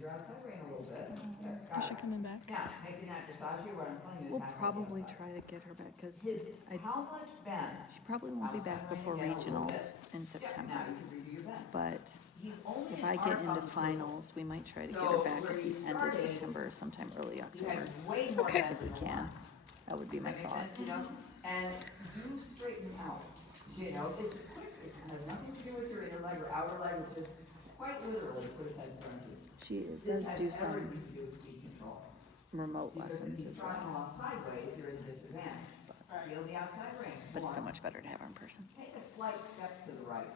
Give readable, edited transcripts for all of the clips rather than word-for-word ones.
your outside rein a little bit. There, Is got she it. coming back? Now, making that dressage, what I'm telling you is We'll half probably the outside. try to get her back because How much bend? she probably won't be back before regionals in September. Now you can review your bend. But He's only if an I get arc into on the circle. finals, we might try to get So her back where at you the end of started, September or sometime early You October. had way more Okay. bend If we than can. one. That would be Does my that make thought. sense, you know? And do straighten out. You know, it's quick, it has nothing to do with your inner leg or outer leg, which is quite literally put his head in front of you. She This does has do everything some to do with speed control. remote Because if lessons he's as trying well. along sideways, you're at a disadvantage. Feel the outside ring. But it's so One. much better to have her in person. Take a slight step to the right.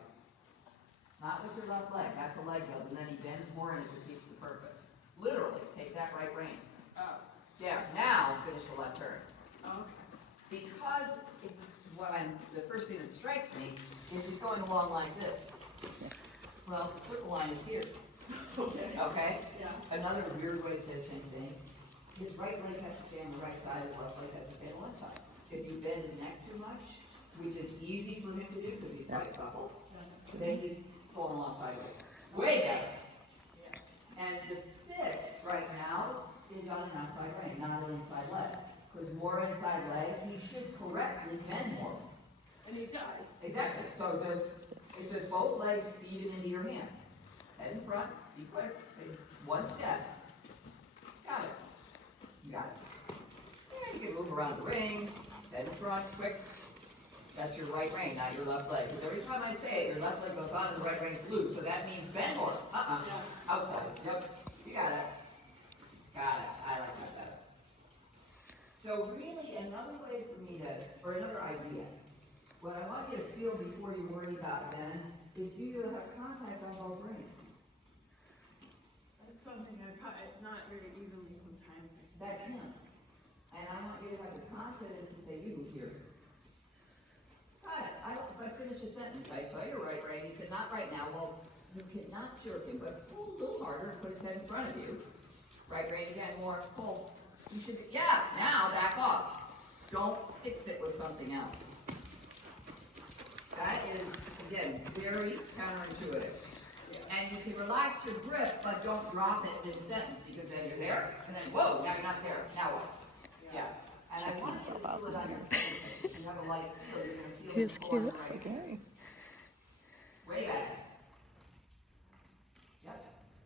Not with your left leg, that's a leg build, and then he bends more and it defeats the purpose. Literally, take that right rein. Oh, Yeah, now finish the left turn. okay. Because the first thing that strikes me is he's going along like this. Well, the circle line is here, Okay. okay? Yeah. Another weird way to say the same thing. His right leg has to stay on the right side, his left leg has to stay on the left side. If you bend his neck too much, which is easy for him to do because he's quite supple, then he's going along sideways. Way better. And the fix right now is on an outside rein, not an inside leg. Because more inside leg, he should correctly bend more. And he does. Exactly. So it's just both legs feed it into your hand. Head in front, be quick, take one step. Got it. You got it. Yeah, you can move around the ring, head in front, quick. That's your right rein, not your left leg. Because every time I say it, your left leg goes on and the right rein is loose, so that means bend more. Yeah. Outside. Yep. You got it. Got it. I like that better. So really, another way for me to, or another idea, what I want you to feel before you worry about then is do you have contact on both reins? That's something I probably, not very evenly sometimes. That's him. And I want you to have the confidence to say, you here. Got it. If I finish a sentence, I saw your right rein. He said, not right now. Well, you cannot jerk him, but pull a little harder, put his head in front of you. Right rein again, more, pull. You should, yeah, now back off. Don't fix it with something else. That is, again, very counterintuitive. And you can relax your grip, but don't drop it mid-sentence, because then you're there, and then, whoa, now you're not there, now what? Yeah. And I Checking want you to myself out. feel it on your face. You have a light feel, you're gonna feel it. He's pull on the cute, so right. Gary. Way back. Yep.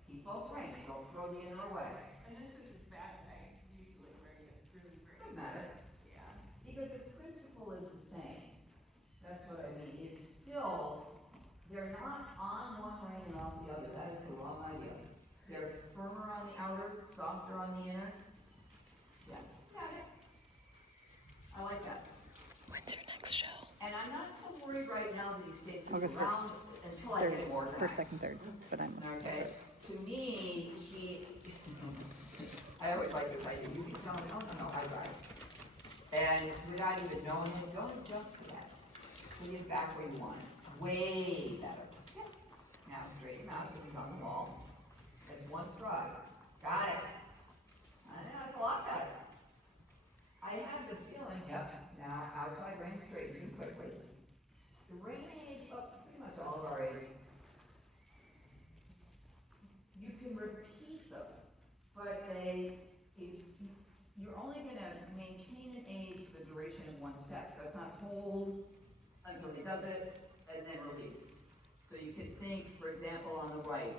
Keep both reins, don't throw the inner away. And this is his bad thing, usually where he gets really great. Doesn't matter. Yeah. Because the principle is the same. That's what I mean, is still, they're not on one rein and off the other, that is the wrong idea. They're firmer on the outer, softer on the inner. Yeah, got it. I like that. When's your next show? And I'm not so worried right now that he stays August around until I Third, get him organized. first, second, third. But I'm Okay, to me, I always like this idea, you can tell me, oh, no, I got it. And without even knowing him, don't adjust to that. Put it back where you want it. Way better. Yeah. Now straighten him out, because he's on the wall. That's one stride. Got it. I know, that's a lot better. I have the feeling, yep, now outside rein straightens him quickly. The rein age, pretty much all of our age, you can repeat them, but you're only gonna maintain an age for the duration of one step. So it's not hold until he does it and then release. So you can think, for example, on the right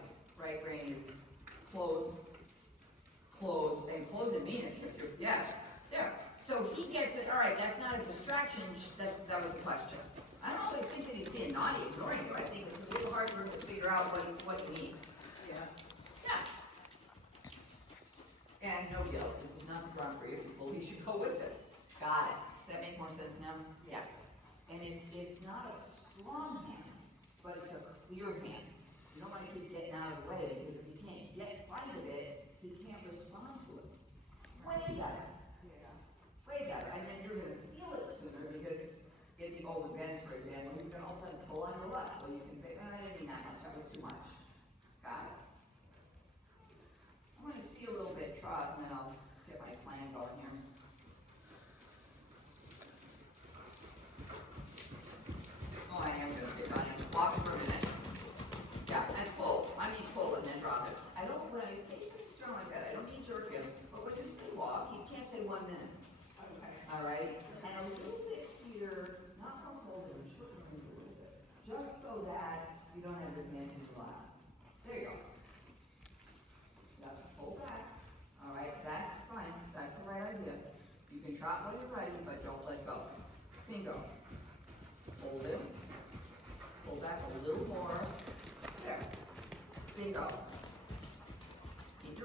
rein is close, and close and mean it. Yeah, there. So he gets it, all right, that's not a distraction, that was a question. I don't always think that he's being naughty, ignoring you. I think it's a little hard for him to figure out what you mean. Yeah. Yeah. And no guilt, this is not the drum for you people, you should go with it. Got it. Does that make more sense now? Yeah. And it's not a strong hand, but it's a clear hand. You don't want to keep getting out of the way, because if you can't get in front of it, he can't respond to it. Way better. Yeah. Way better. And then you're gonna feel it sooner, because if you hold the bends, for example, he's gonna all of a sudden pull on your left. Well, you can say, I didn't mean that much, that was too much. Got it. I'm gonna see a little bit trot, and then I'll get my plan going here.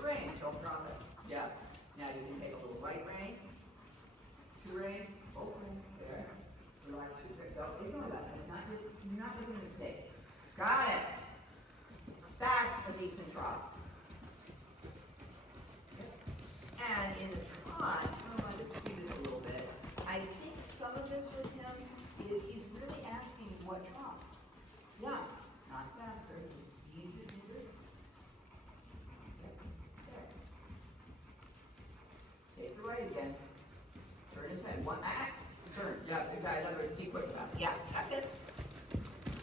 reins, don't drop it. Yeah. Now you can take a little right rein, 2 reins, open, there. Relax your grip. Don't ignore that. It's not, you're not making a mistake. Got it. That's a decent trot. And in the trot, let's see this a little bit. I think some of this with him is he's really asking what trot. Yeah, not faster, just easier to do this. There. Take the right again. Turn his head. One, turn. Yeah, exactly. Another, be quick about it. Yeah, that's it.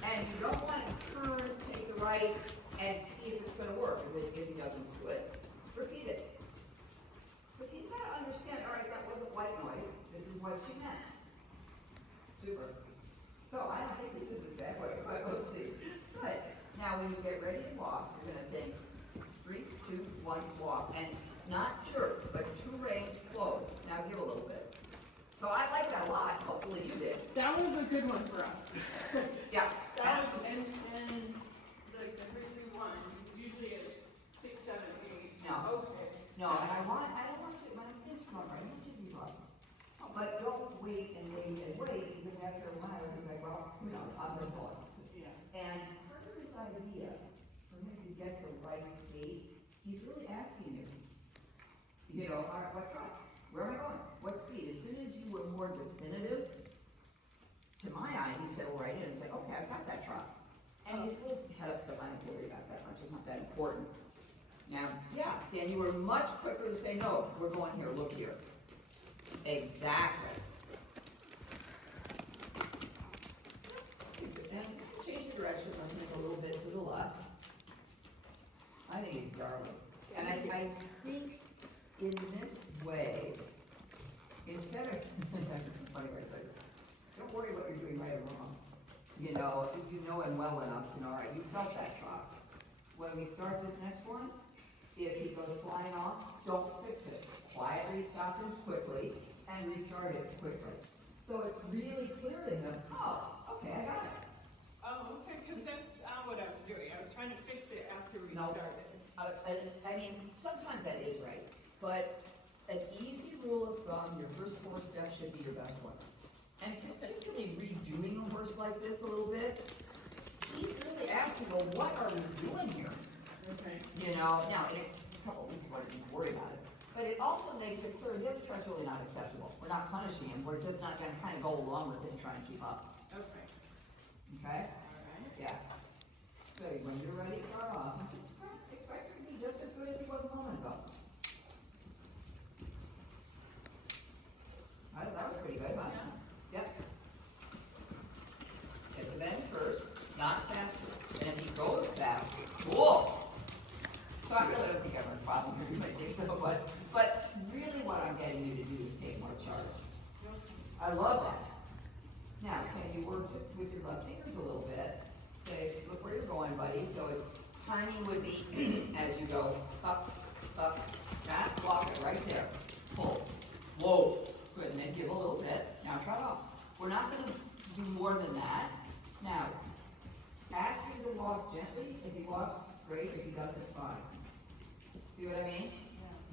And you don't want to turn, take the right, and see if it's going to work. If he doesn't do it, repeat it. Because he's got to understand, all right, that wasn't white noise. This is what she meant. Super. So I don't think this is exactly what, but we'll see. Good. Now when you get ready to walk, you're going to think 3, 2, 1, walk. And not jerk, but 2 reins close. Now give a little bit. So I like that a lot. Hopefully you did. That was a good one for us. Yeah. That was, and like the 3, 2, 1, usually it's 6, 7, 8. No. Okay. No, and I don't want you, when I'm saying smart, I want you to be rough. But don't wait and wait and wait, because after a while, he's like, well, who knows, I'm gonna pull it. Yeah. And part of his idea, for him to get the right gait, he's really asking you, all right, what trot? Where am I going? What speed? As soon as you were more definitive, to my eye, he settled right in and said, okay, I've got that trot. And his little head up stuff, I don't worry about that much, it's not that important. Now, yeah, see, and you were much quicker to say, no, we're going here, look here. Exactly. And change the direction, let's make a little bit to the left. I think he's darling. And I think in this way, instead of, it's funny where it says, don't worry what you're doing right or wrong. You know, if you know him well enough to know, all right, you felt that trot. When we start this next one, if he goes flying off, don't fix it. Quietly stop him quickly and restart it quickly. So it's really clear to him, oh, okay, I got it. Oh, okay, because that's what I was doing. I was trying to fix it after we No. started. I mean, sometimes that is right, but an easy rule of thumb, your first 4 steps should be your best ones. And particularly redoing a horse like this a little bit, he's really asking, well, what are we doing here? Okay. You know, now, in a couple of weeks, we're going to worry about it. But it also makes it clear, the other trot's really not acceptable. We're not punishing him, we're just not gonna kind of go along with it and try and keep up. Okay. Okay? All right. Yeah. So when you're ready to start off, just expect it to be just as good as it was a moment ago. That was pretty good, huh? Yeah. Yep. Get the bend first, not faster. And if he goes fast, cool. So I really don't think I'm a problem here, you might think so, but really what I'm getting you to do is take more charge. I love that. Now, can you work with your left fingers a little bit? Say, look where you're going, buddy. So it's timing would be as you go up, that, block it right there. Pull. Whoa. Good, and then give a little bit. Now try it off. We're not gonna do more than that. Now, ask him to walk gently. If he walks, great. If he doesn't, fine. See what I mean?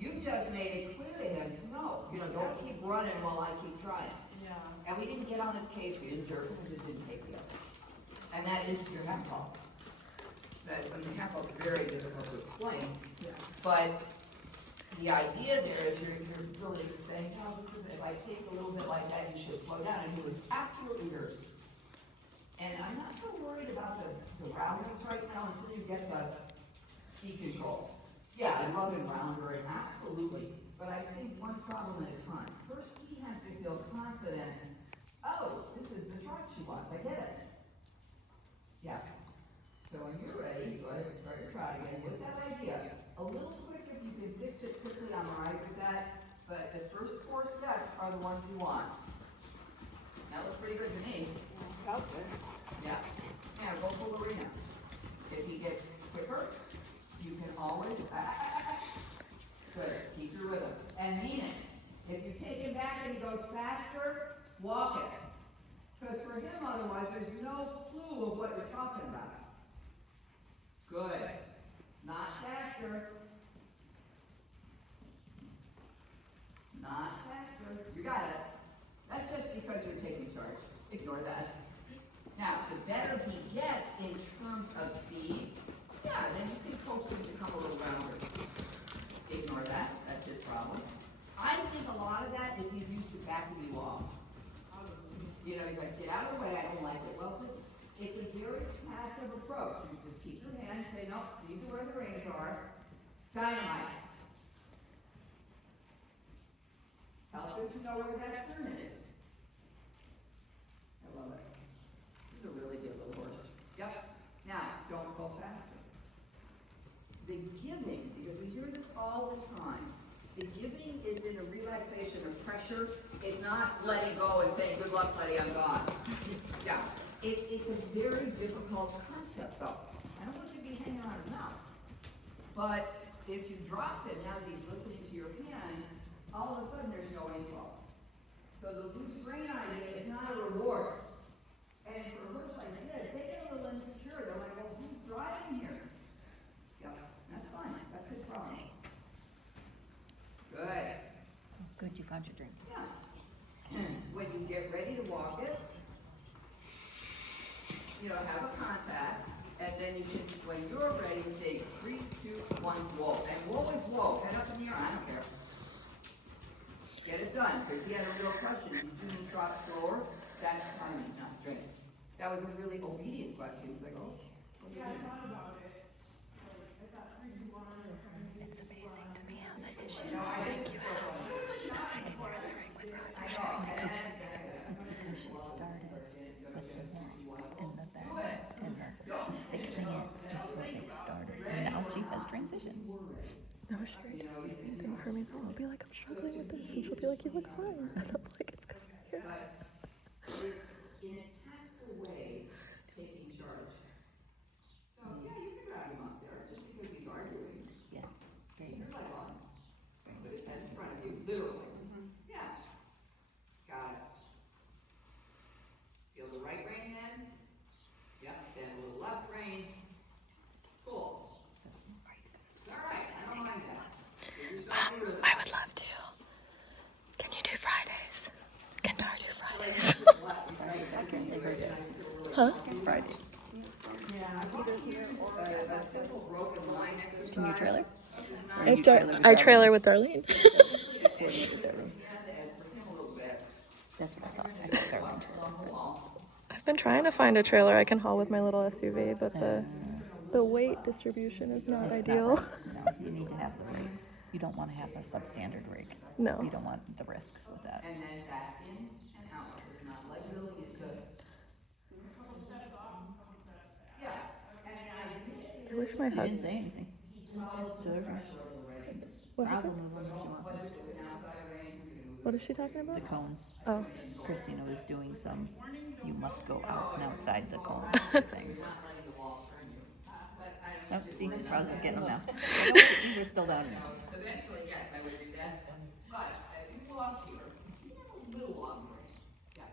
You just made it clear to him to know. You know, don't keep running while I keep trying. Yeah. And we didn't get on his case, we didn't jerk him, we just didn't take the other. And that is your half fault. That, I mean, half fault's very difficult to explain, Yeah. but the idea there is you're really saying, oh, this is, if I take a little bit like that, you should slow down, and he was absolutely yours. And I'm not so worried about the rounders right now until you get the speed control. Yeah, I love him rounder, and absolutely, but I think one problem at a time. First, he has to feel confident, oh, this is the trot she wants, I get it. Yeah. So when you're ready, go ahead and start your trot again with that idea. A little quicker, you can fix it quickly, I'm all right with that, but the first 4 steps are the ones you want. That looks pretty good to me. Felt good. Yeah. Now, go full arena. If he gets quicker, you can always, good, keep your rhythm. And mean it. If you take him back and he goes faster, walk it. Because for him, otherwise, there's no clue of what you're talking about. Good. Not faster. his problem. I think a lot of that is he's used to backing you off. You know, he's like, get out of the way, I don't like it. Well, listen, it's a very passive approach. You just keep your hand, say, no, these are where the reins are. Dynamite. Help him to know where that turn is. I love it. He's a really good little horse. Yep. Now, don't go faster. The giving, because we hear this all the time, the giving is in a relaxation of pressure. It's not letting go and saying, good luck, buddy, I'm gone. Yeah. It's a very difficult concept, though. I don't want you to be hanging on his mouth. But if you drop him, now that he's listening to your hand, all of a sudden there's no info. So the loose rein idea is not a reward. And for a horse like this, they get a little insecure. They're like, well, who's driving here? Yep, that's fine. That's his problem. Good. Good, you found your drink. Yeah. When you get ready to walk it, you know, have a contact, and then you can, when you're ready, say 3, 2, 1, whoa. And whoa is whoa. Head up in the air, I don't care. Get it done, because he had a real question. Did you mean trot slower? That's timing, not strength. That was a really obedient question. He was like, oh. Yeah, I thought about it. I thought 3, 2, 1, or something. It's amazing to me how the issues No, I think it's so funny. It's because she started with the neck and the back and the fixing it before they started. And now she has transitions. No, Sherry does the same thing for me though. I'll be like, I'm struggling with this, and she'll be like, you look fine. And I'm like, it's because you're here. But it's in a tactful way taking charge. So, yeah, you can grab him up there just because he's arguing. Yeah. Great. You're like on. Put his hands in front of you, literally. Yeah. Got it. Feel the right rein in. Yep, then a little left rein. Cool. All right, I don't mind that. Give yourself a rhythm. I would love to. Can you do Fridays? Can Dar do Fridays? Huh? Fridays. A simple broken line exercise. Can you trailer? I trailer with Darlene. That's what I thought. I thought Darlene trailer. I've been trying to find a trailer I can haul with my little SUV, but the weight distribution is not It's ideal. not right. No, you need to have the rig. You don't want to have a substandard rig. No. You don't want the risks with that. And then back in and out. It's not like building it just. Yeah. And I wish my She didn't husband. say anything. So there's What Roz will happened? move them if she wants. What is she talking about? The cones. Oh. Christina was doing some, you must go out and outside the cones thing. Oh, see, Roz is getting them now. These are still down here. eventually, yes, I would do that. But as you walk here, you have a little long rein. Yeah.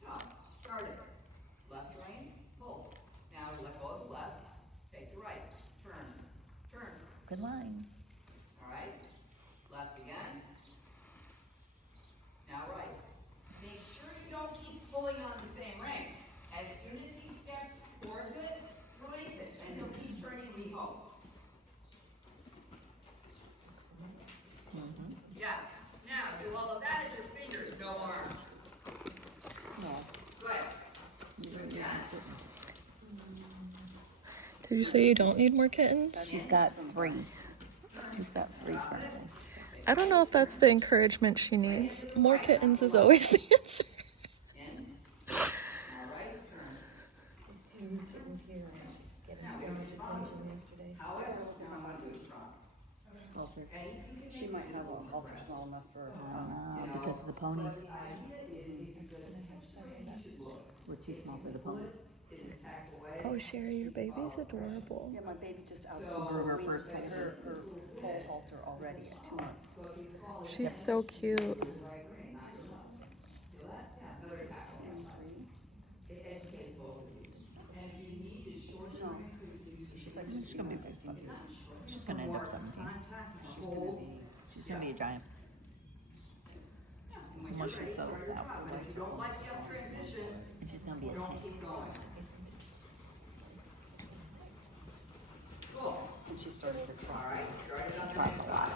So, started. Left rein, pull. Now let go of the left, take the right, turn, turn. Good line. All right. Left again. Now right. Make sure you don't keep pulling on the same rein. As soon as he steps towards it, release it, and he'll keep turning me home. Yeah. Now do all of that as your fingers, no arms. Good. Did you say you don't need more kittens? She's got 3. She's got 3 currently. I don't know if that's the encouragement she needs. More kittens is always the answer. In. All right. Turn. Two kittens here, and I'm just getting so much attention yesterday. However, now I want to do it strong. Okay? She might have a halter small enough for, Because of the ponies. The idea is because that's the way you should look. We're too small for the ponies. In a tactful way. Oh, Sherry, your baby's adorable. yeah, my baby just Grew her first her full halter already at 2 months. She's so cute. She's like, she's gonna be 16. She's gonna end up 17. She's gonna be a giant. Once she settles out. And she's gonna be a tank. Cool. And she started to try. She tries a lot.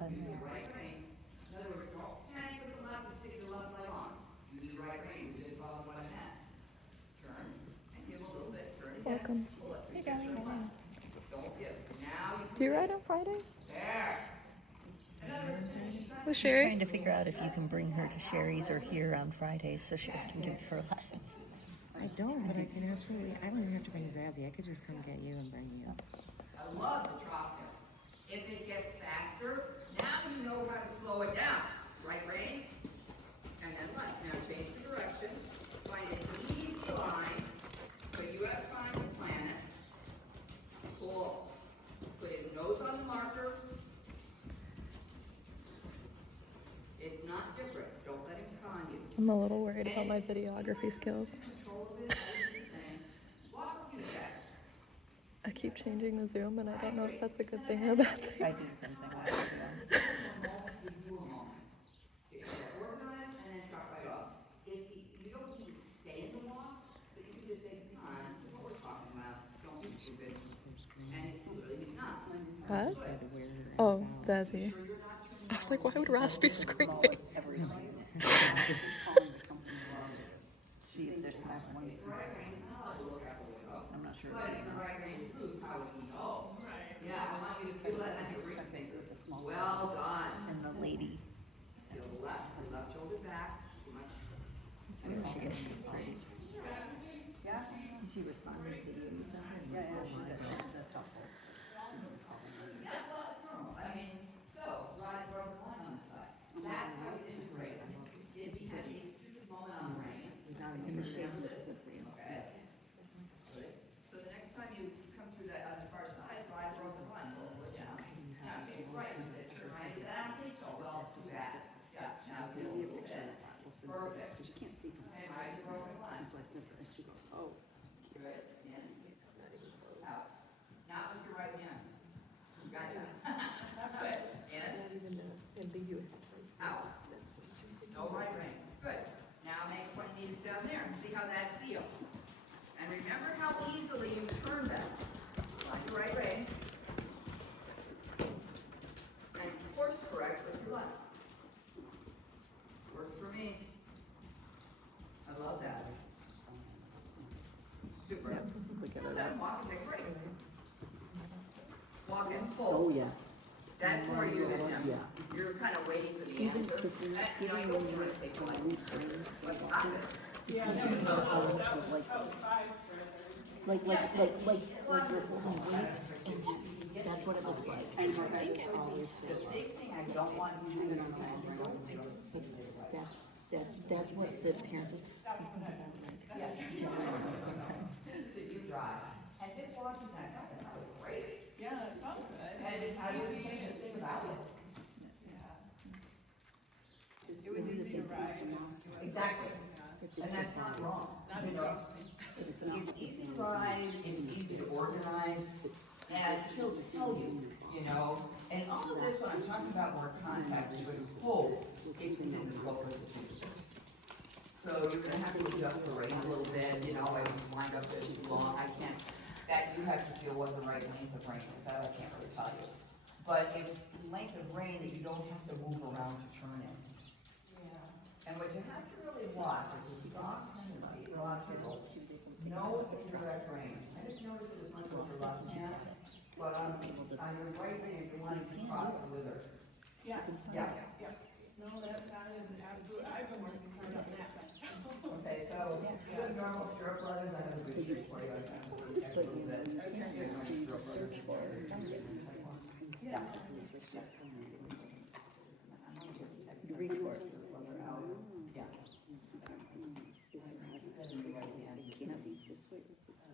not in use there. the right rein. In other words, don't panic with the left and stick the left leg on. Use the right rein, you just follow what I meant. Turn, and give a little bit, turn again. Welcome. Pull it, Hey, reset, darling, turn I know. left. Don't give, now you Do you ride on Fridays? there. In other words, finish your sentence. With She's Sherry? trying to figure out if you can bring her to Sherry's or here on Fridays so she can give her lessons. I don't, but I can absolutely, I don't even have to bring Zazzy, I could just come get you and bring you. I love the drop there. If it gets faster, now you know how to slow it down. Right rein, and then left. Now change the direction. Find an easy line, so you have time to plan it. Cool. Put his nose on the marker. It's not different. Don't let him con you. I'm a little worried about my videography skills. Control of it, everything the same. Walk a few steps. I keep changing the zoom and I don't know if that's a good thing or a bad thing. I do the same thing. when I do that. Get organized and then drop right off. If you don't need to stay in the walk, but you can just say, come on, this is what we're talking about. Don't be stupid. And if literally he's not. What? I had to wear her Oh, ass out. Zazie. I was like, why would Ross be screaming? See if there's not one. I'm not sure. But if the right rein is loose, how would you know? Yeah, I want you to feel that as you're breathing. Well done. And the lady, Feel the left shoulder back. I know she gets pretty. Yeah, did she respond to the video you sent her? Yeah, she said that's helpful. I mean, so, ride broken line on this side. That's how you integrate. If he has a stupid moment on the rein, In the shape looks good for you. okay? So the next time you come through that on the far side, ride broken line, pull it down. Now, if it's right, you say, turn right, is that, I don't think so, well, too bad. Yeah, now see a little bit. Perfect. Because you can't see from Okay, ride your broken line. And so I said, and she goes, oh. Good, in, out. Not with your right hand. Gotcha. Good, in, Ambiguous. out. No right rein. Good. Now make 20 meters down there and see how that feels. And remember how easily you turn them. On your right rein. And course correct with your left. Works for me. I love that. Super. Then walk and make break. Walk and Oh, pull. yeah. That's more you than him. Yeah. You're kind of waiting for the Even answer. because he's That, you know, you giving don't me want to take one. like, Let's stop it. Yeah, that was, that was 5 straight. like you're holding weights, and that's what it looks like. And her head is always to The big thing I don't want you to do is that's what the parents is. yes, this is a you drive. And just watching that happen, that was great. Yeah, that felt good. And it's how you can change a thing about it. It was easy to ride. Exactly. And that's not wrong. Not You know, exhausting. it's easy to ride, it's easy to organize, and he'll tell you, you know, and all of this, when I'm talking about more contact, you would hope it's within the scope of the fingers. So you're gonna have to adjust the rein a little bit, you know, and wind up this long, I can't, that you have to feel what the right length of rein is, that I can't really tell you. But it's length of rein that you don't have to move around to turn in. And what you have to really watch is a strong tendency, a lot of people know the direct rein. I didn't notice it as much with your left hand, but on your right rein, you want to cross the wither. Yeah. Yeah. No, that is absolutely, I've been working hard on that. Okay, so you have normal stirrup leathers, I have a good trick for you. I can pull this extra little bit. Here's my stirrup leather. Yeah. You reach for it. Yeah. This way, it can't be this way or this way.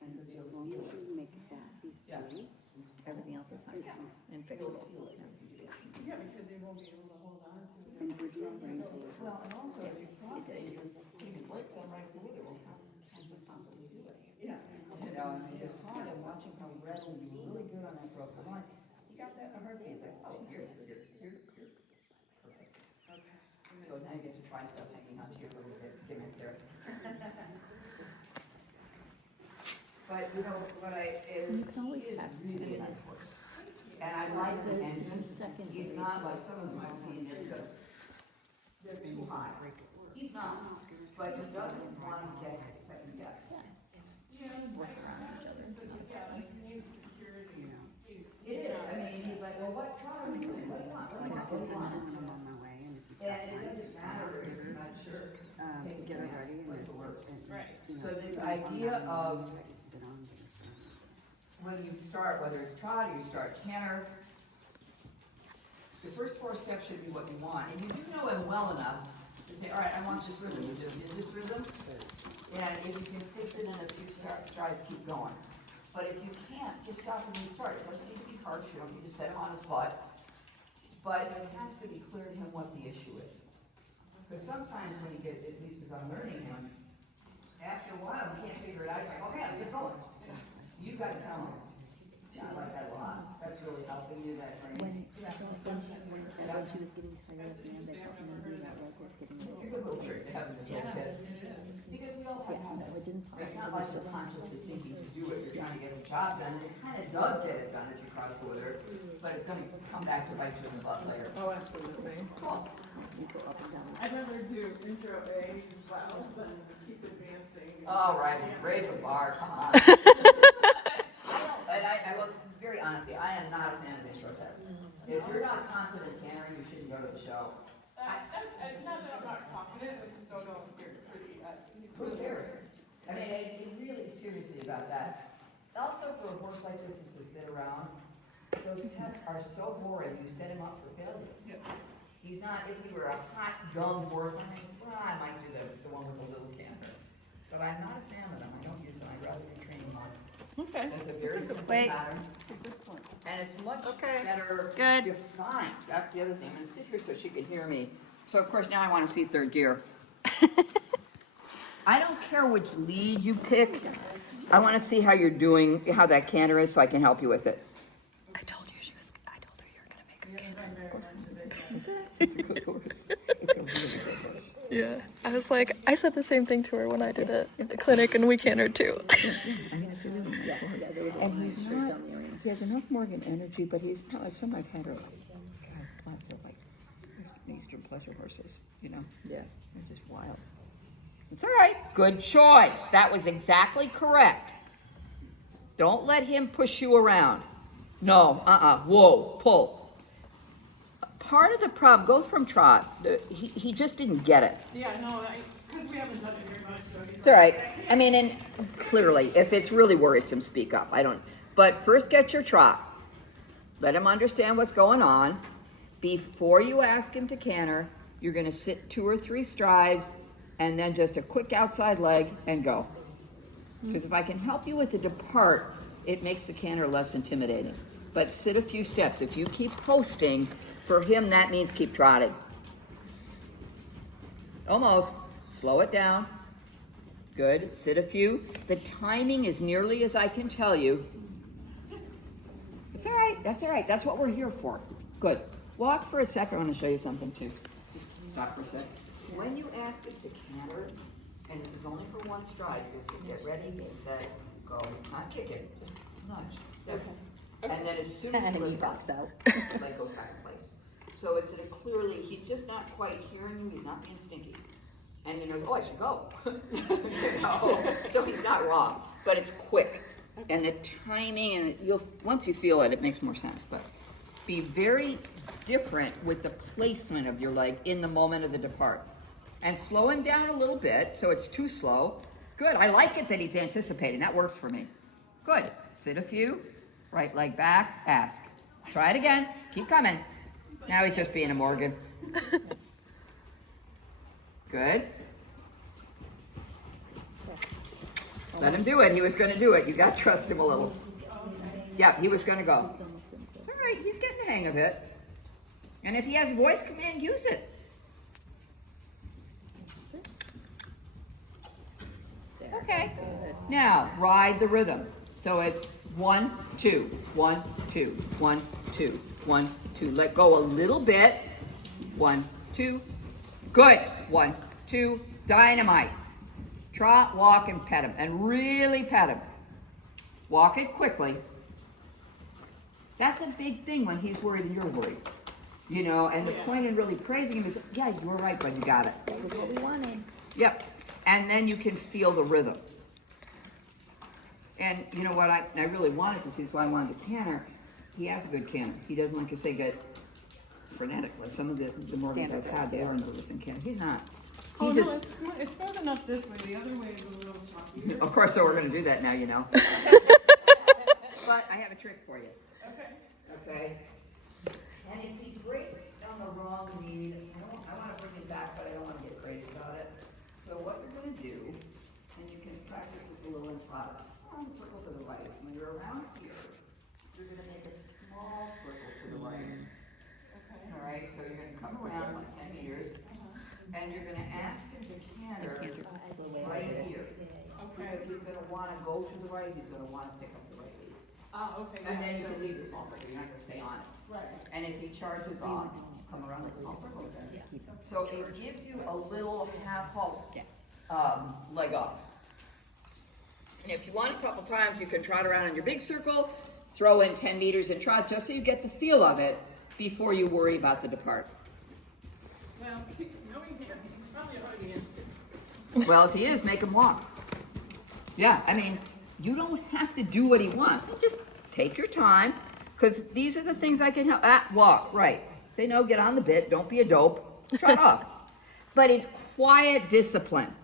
And as long as you make that be straight, Everything else is fine and fixable. Yeah, because they won't be able to hold on to it. and original reins will. Well, and also if you cross it, you can break some right the wither will come. Possibly do it. Yeah. You know, and it's hard, and watching how readily you were really good on that broken line. You got that in a heartbeat, it's like, oh, you're perfect. Okay. So now you get to try stuff hanging onto your little gimmick there. But, you know, what You can always is text really and important And I like the engine. It's a secondary. He's not like some of them I've seen, they're just, they're too high. He's not, but he doesn't want to guess, second guess. Work around each other. Yeah, like name security. It is, I mean, he's like, well, what trial are you doing? What do you want? What do you want? What do you want? I'm on my way, and if you've got And it time, doesn't matter if you're not sure. get it ready and What's the worst? Right. So this idea of Get on with it. when you start, whether it's trot or you start canter, the first 4 steps should be what you want. And you do know him well enough to say, all right, I want this rhythm. You just did this rhythm. And if you can fix it in a few strides, keep going. But if you can't, just stop and restart. It doesn't need to be harsh. You don't need to set him on his butt. But it has to be clear to him what the issue is. Because sometimes when you get, at least as I'm learning him, after a while, you can't figure it out. You're like, okay, I'm just going. You gotta tell him. I like that a lot. That's really helping you, that training. When she was getting tired at the end, I thought maybe that like was getting It's a good little trick to have in the little kid. Because we all have no, it habits. didn't. It's not like you're consciously thinking to do it, you're trying to get the job done, and it kind of does get it done if you cross the order, but it's gonna come back to bite you in the butt later. Oh, absolutely. Cool. You go up and down. I'd rather do intro A as well, but keep advancing. All right, raise the bar, come on. And I will, very honestly, I am not a fan of intro tests. If you're not confident cantering, you shouldn't go to the show. It's not that I'm not confident, I just don't know if you're pretty, Who cares? I mean, really seriously about that. Also, for a horse like this has been around, those tests are so boring, you set him up for failure. Yeah. He's not, if he were a hot, gum horse, I think, well, I might do the one with the little canter. But I'm not a fan of them, I don't use them, I'd rather retrain them on. Okay. It's a very simple Wait. pattern. And it's much Okay. better Good. defined. That's the other thing. I'm gonna sit here so she can hear me. So of course now I want to see third gear. I don't care which lead you pick. I want to see how you're doing, how that canter is, so I can help you with it. I told her you were gonna make her It's a good horse. It's a really good horse. Yeah. I was like, I said the same thing to her when I did it at the clinic and we cantered too. I mean, it's a really nice horse. And he's not, he has enough Morgan energy, but he's not like some I've had are, God bless it, like Eastern pleasure horses, you know? Yeah. They're just wild. It's all right. Good choice. That was exactly correct. Don't let him push you around. No, whoa, pull. Part of the problem, go from trot, he just didn't get it. Yeah, no, because we haven't done it very much, so he's It's all right. I mean, and clearly, if it's really worrisome, speak up. I don't, but first get your trot. Let him understand what's going on. Before you ask him to canter, you're gonna sit 2 or 3 strides and then just a quick outside leg and go. Because if I can help you with the depart, it makes the canter less intimidating. But sit a few steps. If you keep posting, for him that means keep trotting. Almost. Slow it down. Good. Sit a few. The timing is nearly as I can tell you. It's all right. That's all right. That's what we're here for. Good. Walk for a second. I want to show you something too. Just stop for a second. When you ask him to canter, and this is only for 1 stride, you're going to get ready, get set, go. Not kick it, just nudge. Yep. And then as soon as he lifts up, out. leg goes back in place. So it's a clearly, he's just not quite hearing you, he's not being stinky. And he knows, oh, I should go. You know? So he's not wrong, but it's quick. And the timing, and you'll, once you feel it, it makes more sense. But be very different with the placement of your leg in the moment of the depart. And slow him down a little bit, so it's too slow. Good, I like it that he's anticipating, that works for me. Good, sit a few, right leg back, ask. Try it again, keep coming. Now he's just being a Morgan. Good. Let him do it, he was gonna do it, you gotta trust him a little. Yeah, he was gonna go. It's all right, he's getting the hang of it. And if he has a voice command, use it. Okay. Now, ride the rhythm. So it's 1, 2, 1, 2, 1, 2, 1, 2. Let go a little bit. 1, 2. Good. 1, 2. Dynamite. Trot, walk, and pet him. And really pet him. Walk it quickly. That's a big thing when he's worried and you're worried. You know, and the Yeah. point in really praising him is, yeah, you were right, bud, you got it. That was what we wanted. Yep, and then you can feel the rhythm. And you know what, I really wanted to see, so I wanted the canter. He has a good canter. He doesn't, like you say, get frenetic, like some of the Morgans I've had, they are nervous in canter. He's not. He Oh, just, no, it's smooth enough this way, the other way is a little choppy. of course, so we're gonna do that now, you know. But I have a trick for you. Okay. Okay. And if he breaks on the wrong lead, I wanna bring it back, but I don't wanna get crazy about it. So what you're gonna do, and you can practice this a little in private, circle to the right. When you're around here, you're gonna make a small circle to the right. Okay. All right, so you're gonna come around like 10 meters, and you're gonna ask him to canter right here. Because he's gonna wanna go to the right, he's gonna wanna pick up the right lead. Okay. And yeah, then you so- can leave the small circle, you're not gonna stay on it. Right. And if he charges on, come around the small circle again. So it gives you a little half halt, leg up. And if you want a couple times, you can trot around in your big circle, throw in 10 meters and trot, just so you get the feel of it before you worry about the depart. Well, knowing him, he's probably already in this. Well, if he is, make him walk. Yeah, I mean, you don't have to do what he wants. Just take your time, because these are the things I can help. Walk, right. Say no, get on the bit, don't be a dope, trot off. But it's quiet discipline.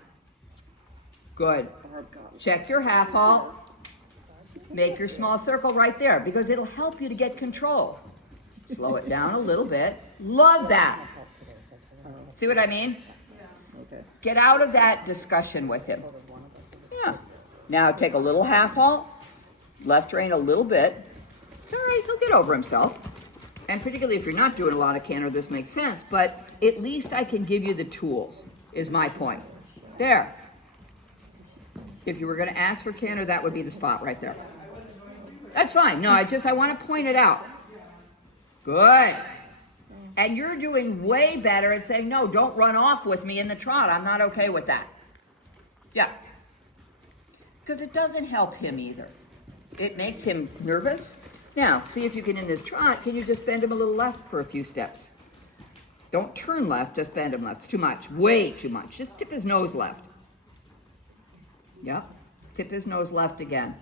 Good. Barb got Check your half halt. Make your small circle right there, because it'll help you to get control. Slow it down a little bit. Love that. See what I mean? Yeah. Get out of that discussion with him. Yeah. Now take a little half halt, left rein a little bit. It's all right, he'll get over himself. And particularly if you're not doing a lot of canter, this makes sense, but at least I can give you the tools, is my point. There. If you were gonna ask for canter, that would be the spot right there. That's fine. No, I wanna point it out. Good. And you're doing way better at saying, no, don't run off with me in the trot. I'm not okay with that. Yeah. Because it doesn't help him either. It makes him nervous. Now, see if you can, in this trot, can you just bend him a little left for a few steps? Don't turn left, just bend him left. It's too much, way too much. Just tip his nose left. Yep, tip his nose left again.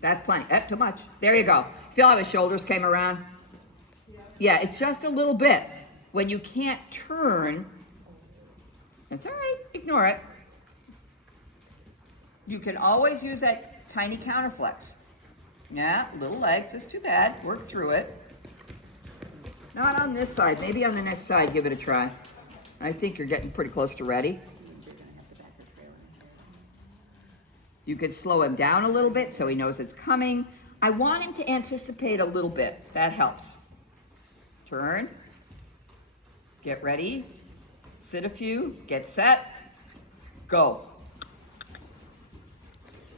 That's plenty, too much. There you go. Feel how his shoulders came around? Yeah, it's just a little bit. When you can't turn, that's all right, ignore it. You can always use that tiny counterflex. Yeah, little legs, it's too bad, work through it. Not on this side, maybe on the next side, give it a try. I think you're getting pretty close to ready. You could slow him down a little bit so he knows it's coming. I want him to anticipate a little bit, that helps. Turn, get ready, sit a few, get set, go.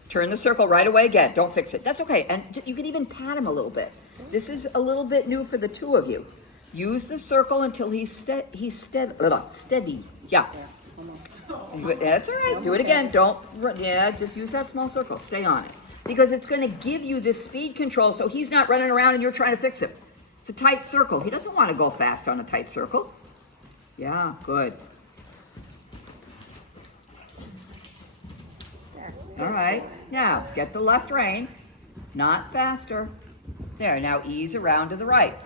Turn the circle right away again, don't fix it, that's okay. And you can even pat him a little bit. This is a little bit new for the two of you. Use the circle until he's steady, yeah. That's all right, do it again, don't, yeah, just use that small circle, stay on it. Because it's gonna give you this speed control so he's not running around and you're trying to fix it. It's a tight circle. He doesn't want to go fast on a tight circle. Yeah, good. All right, now get the left rein, not faster. There, now ease around to the right.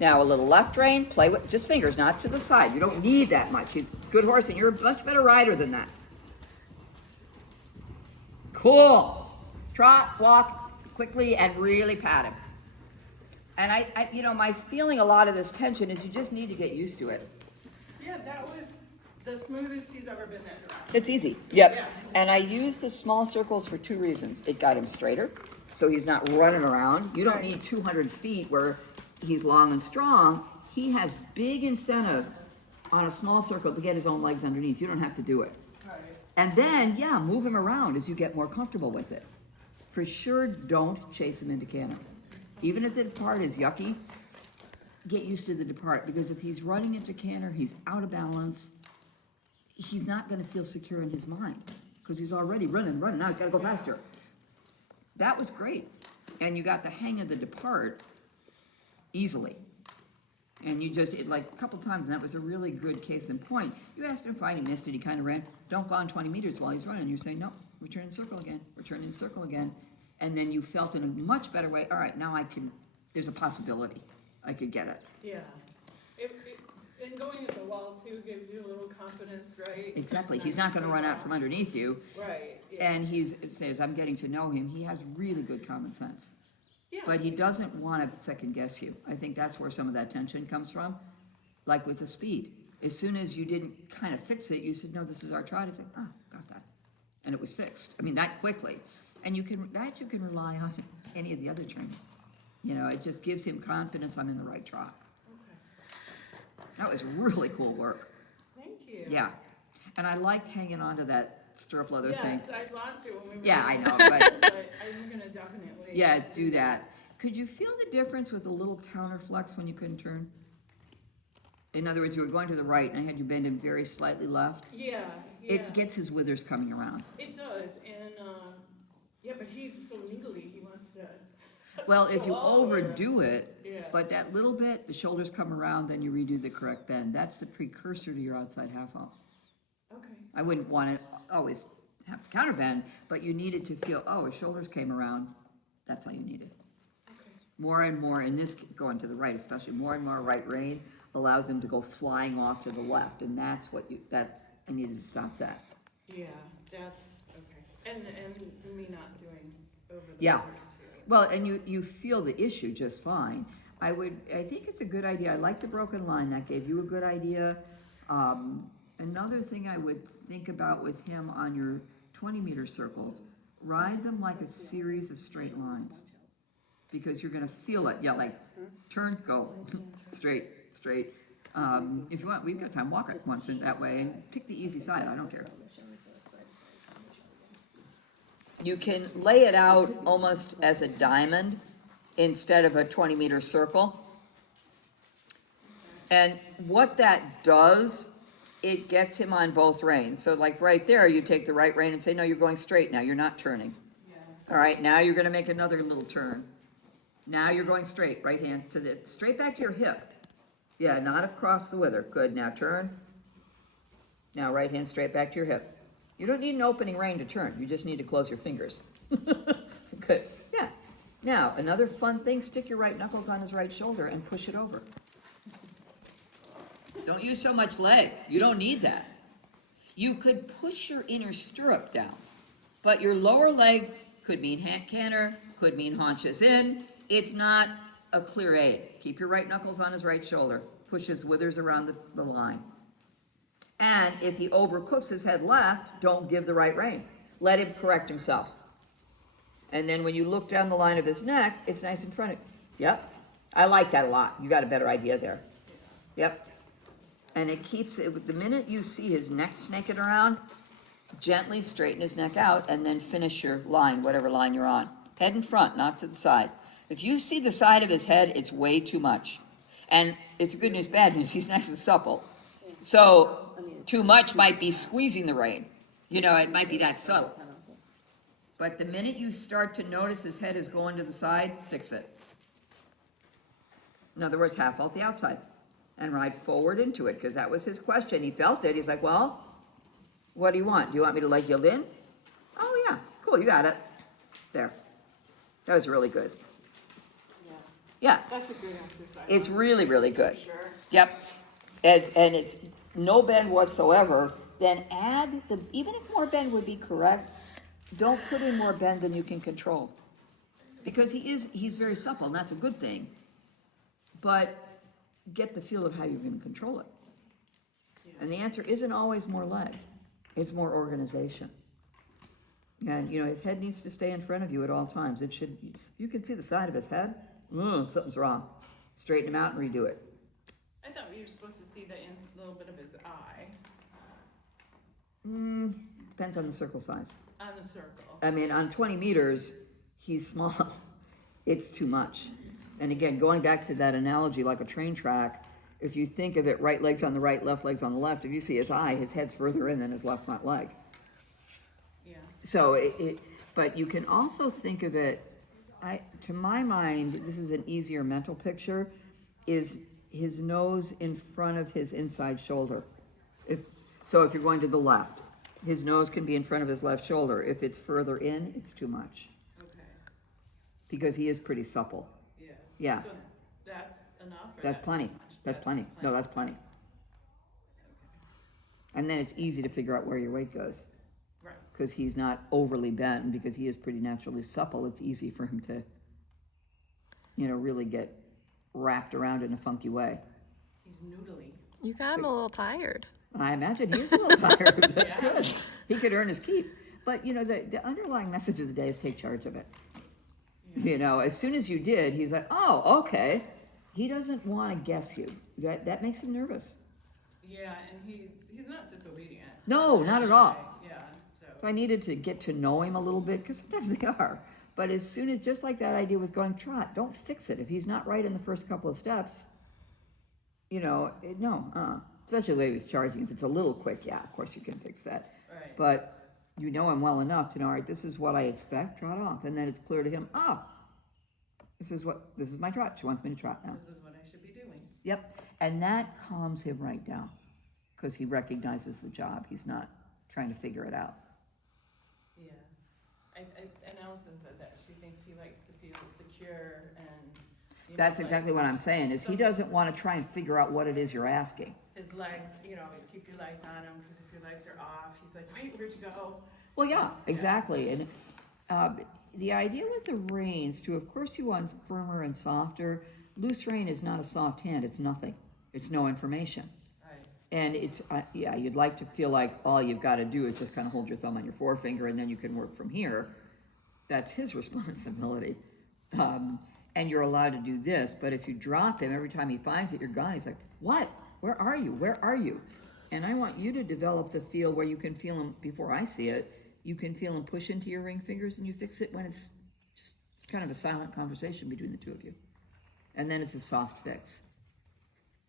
Now a little left rein, play with just fingers, not to the side. You don't need that much. He's a good horse and you're a much better rider than that. Cool. Trot, walk quickly and really pat him. And I, you know, my feeling a lot of this tension is you just need to get used to it. Yeah, that was the smoothest he's ever been that drive. It's easy. Yep. Yeah. And I use the small circles for two reasons. It got him straighter, so he's not running around. You don't need 200 feet where he's long and strong. He has big incentive on a small circle to get his own legs underneath. You don't have to do it. Right. And then, yeah, move him around as you get more comfortable with it. For sure, don't chase him into canter. Even if the depart is yucky, get used to the depart, because if he's running into canter, he's out of balance, he's not gonna feel secure in his mind, because he's already running, now he's gotta go faster. That was great. and you got the hang of the depart easily. And you just, like a couple times, and that was a really good case in point. You asked him if he missed it, he kind of ran. Don't go on 20 meters while he's running. You're saying, no, return in circle again, return in circle again. And then you felt in a much better way, all right, now I can, there's a possibility I could get it. Yeah. And going at the wall too gives you a little confidence, right? Exactly, he's not gonna run out from underneath you. Right, yeah. And it says, I'm getting to know him, he has really good common sense. Yeah. But he doesn't wanna second guess you. I think that's where some of that tension comes from, like with the speed. As soon as you didn't kind of fix it, you said, no, this is our trot, it's like, oh, got that. And it was fixed, I mean, that quickly. And you can rely on any of the other training. You know, it just gives him confidence I'm in the right trot. Okay. That was really cool work, Thank you. yeah. And I liked hanging on to that stirrup leather thing. Yes, I lost it when we were. Yeah, I doing know, it, but- but I'm gonna definitely. Yeah, do that. Could you feel the difference with a little counterflex when you couldn't turn? In other words, you were going to the right and I had you bend him very slightly left. Yeah, yeah. It gets his withers coming around. It does, and, yeah, but he's so niggly, he wants to. Well, if you go all the way around. overdo it, Yeah. but that little bit, the shoulders come around, then you redo the correct bend. That's the precursor to your outside half halt. Okay, I wouldn't want to always have to counter bend, but you needed to feel, oh, his shoulders came around. That's all you needed. okay. More and more, in this going to the right especially, more and more right rein allows them to go flying off to the left, and that's what I needed to stop that. Yeah, that's, okay. And me not doing over the Yeah. numbers too. Well, and you feel the issue just fine. I think it's a good idea. I like the broken line. That gave you a good idea. Another thing I would think about with him on your 20-meter circles, ride them like a series of straight lines. Because you're gonna feel it. Yeah, like turn, go, straight. If you want, we've got time, walk it once in that way and pick the easy side. I don't care. You can lay it out almost as a diamond instead of a 20-meter circle. And what that does, it gets him on both reins. So like right there, you take the right rein and say, no, you're going straight now, you're not turning. All right, now you're gonna make another little turn. Now you're going straight, right hand straight back to your hip. Yeah, not across the wither. Good, now turn. Now right hand straight back to your hip. You don't need an opening rein to turn, you just need to close your fingers. Good, yeah. Now, another fun thing, stick your right knuckles on his right shoulder and push it over. Don't use so much leg, you don't need that. You could push your inner stirrup down, but your lower leg could mean canter, could mean haunches in. It's not a clear aid. Keep your right knuckles on his right shoulder, push his withers around the line. And if he overcooks his head left, don't give the right rein. Let him correct himself. And then when you look down the line of his neck, it's nice in front of you. Yep. I like that a lot. You got a better idea there. Yep. And it keeps it, the minute you see his neck snaking around, gently straighten his neck out and then finish your line, whatever line you're on. Head in front, not to the side. If you see the side of his head, it's way too much. And it's good news, bad news, he's nice and supple. So, too much might be squeezing the rein. You know, it might be that subtle. But the minute you start to notice his head is going to the side, fix it. In other words, half halt the outside and ride forward into it, because that was his question. He felt it. He's like, well, what do you want? Do you want me to leg yield in? Oh, yeah. Cool, you got it. There. That was really good. Yeah. That's a good exercise. It's really, really good. For sure. Yep. And it's no bend whatsoever. Then add even if more bend would be correct, don't put in more bend than you can control. Because he's very supple, and that's a good thing. But get the feel of how you're going to control it. And the answer isn't always more leg. It's more organization. And, you know, his head needs to stay in front of you at all times. It should, you can see the side of his head, something's wrong. Straighten him out and redo it. I thought we were supposed to see the little bit of his eye Depends on the circle size. on the circle. I mean, on 20 meters, he's small. It's too much. And again, going back to that analogy like a train track, if you think of it, right leg's on the right, left leg's on the left, if you see his eye, his head's further in than his left front leg. Yeah. So but you can also think of it to my mind, this is an easier mental picture, is his nose in front of his inside shoulder. So if you're going to the left, his nose can be in front of his left shoulder. If it's further in, it's too much, Okay, because he is pretty supple. yeah. Yeah. So that's enough, or That's too plenty, much? that's plenty, no, that's plenty. And then it's easy to figure out where your weight goes, Right, because he's not overly bent, and because he is pretty naturally supple, it's easy for him to, really get wrapped around in a funky way. he's noodly. You got him a little tired. I imagine he is a little tired, that's good. He could earn his keep. But, the underlying message of the day is take charge of it. As soon as you did, he's like, oh, okay. He doesn't want to guess you. That makes him nervous. Yeah, and he's not disobedient. No, not at all. Yeah, So so, I needed to get to know him a little bit, because sometimes they are. But as soon as, just like that idea with going trot, don't fix it. If he's not right in the first couple of steps, especially the way he was charging. If it's a little quick, yeah, of course you can fix that. right. But you know him well enough to know, all right, this is what I expect, trot off. And then it's clear to him, this is my trot. She wants me to trot now. This is what I should be doing. Yep. And that calms him right down, because he recognizes the job. He's not trying to figure it out. Yeah. And Allison said that she thinks he likes to feel secure and. That's exactly what I'm saying, is he doesn't want to try and figure out what it is you're asking. His legs, keep your legs on him, because if your legs are off, he's like, wait, where'd you go? Well, yeah, exactly. And the idea with the reins, too, of course you want firmer and softer. Loose rein is not a soft hand, it's nothing. It's no information. Right. And it's, you'd like to feel like all you've got to do is just kind of hold your thumb on your forefinger and then you can work from here. That's his responsibility. And you're allowed to do this, but if you drop him, every time he finds it, you're gone. He's like, what? Where are you? Where are you? And I want you to develop the feel where you can feel him before I see it. You can feel him push into your ring fingers, and you fix it when it's just kind of a silent conversation between the two of you. And then it's a soft fix.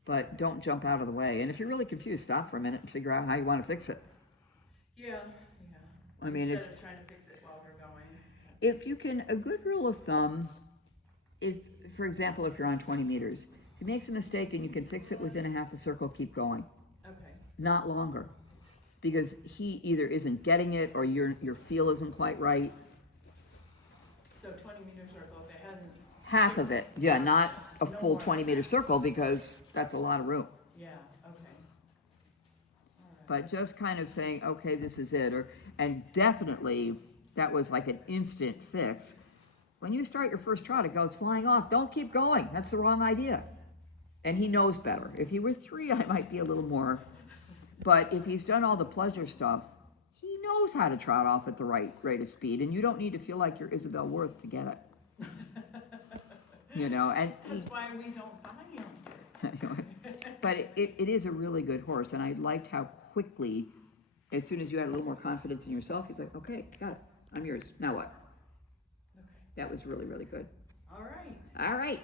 But don't jump out of the way. And if you're really confused, stop for a minute and figure out how you want to fix it. Yeah. I mean, Instead of trying to fix it while we're going. if you can, a good rule of thumb, if, for example, if you're on 20 meters, if he makes a mistake and you can fix it within a half a circle, keep going. Okay. Not longer. Because he either isn't getting it or your feel isn't quite right. So 20-meter circle, if it hasn't. Half of it, yeah, not a full 20-meter circle, because that's a lot of room. Yeah, okay. But just kind of saying, okay, this is it, and definitely, that was like an instant fix. When you start your first trot, it goes flying off. Don't keep going. That's the wrong idea. And he knows better. If he were 3, I might be a little more. But if he's done all the pleasure stuff, he knows how to trot off at the right rate of speed, and you don't need to feel like you're Isabel Worth to get it. And That's why we don't buy him. but it is a really good horse, and I liked how quickly, as soon as you had a little more confidence in yourself, he's like, okay, got it, I'm yours, now what? Okay. That was really, really good. All right. All right,